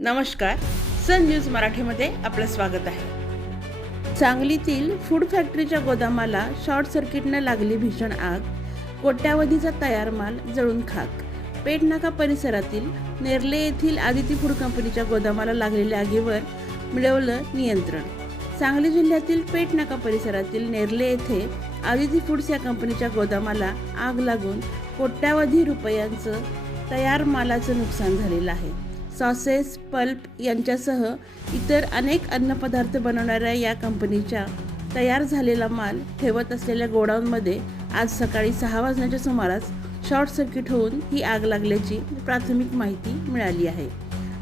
नमस्कार, सन न्यूज मराठीमध्ये आपलं स्वागत आहे। सांगलीतील फूड फॅक्टरीच्या गोदामाला शॉर्ट सर्किटने लागली भीषण आग, कोट्यावधीचा तयार माल जळून खाक। पेठनाका परिसरातील नेरले येथील आदिती फूड कंपनीच्या गोदामाला लागलेल्या आगीवर मिळवलं नियंत्रण। सांगली जिल्ह्यातील पेठनाका परिसरातील नेरले येथे आदिती फूड्स या कंपनीच्या गोदामाला आग लागून कोट्यावधी रुपयांचं तयार मालाचं नुकसान झालेलं आहे। सॉसेस, पल्प यांच्यासह इतर अनेक अन्नपदार्थ बनवणाऱ्या या कंपनीच्या तयार झालेला माल ठेवत असलेल्या गोडाऊनमध्ये आज सकाळी 6 वाजण्याच्या सुमारास शॉर्ट सर्किट होऊन ही आग लागल्याची प्राथमिक माहिती मिळाली आहे।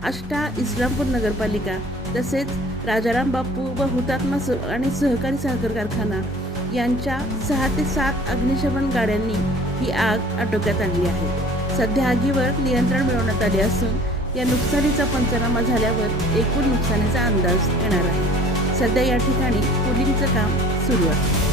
आष्टा, इस्लामपूर नगरपालिका तसेच राजाराम बापू व हुतात्मा आणि सहकारी साखर कारखाना यांच्या 6 ते 7 अग्निशमन गाड्यांनी ही आग आटोक्यात आणली आहे। सध्या आगीवर नियंत्रण मिळवण्यात आले असून या नुकसानीचा पंचनामा झाल्यावर एकूण नुकसानीचा अंदाज येणार आहे। सध्या या ठिकाणी पुलिंगचं काम सुरू आहे।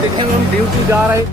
देखिए हम ड्यूटी जा रहे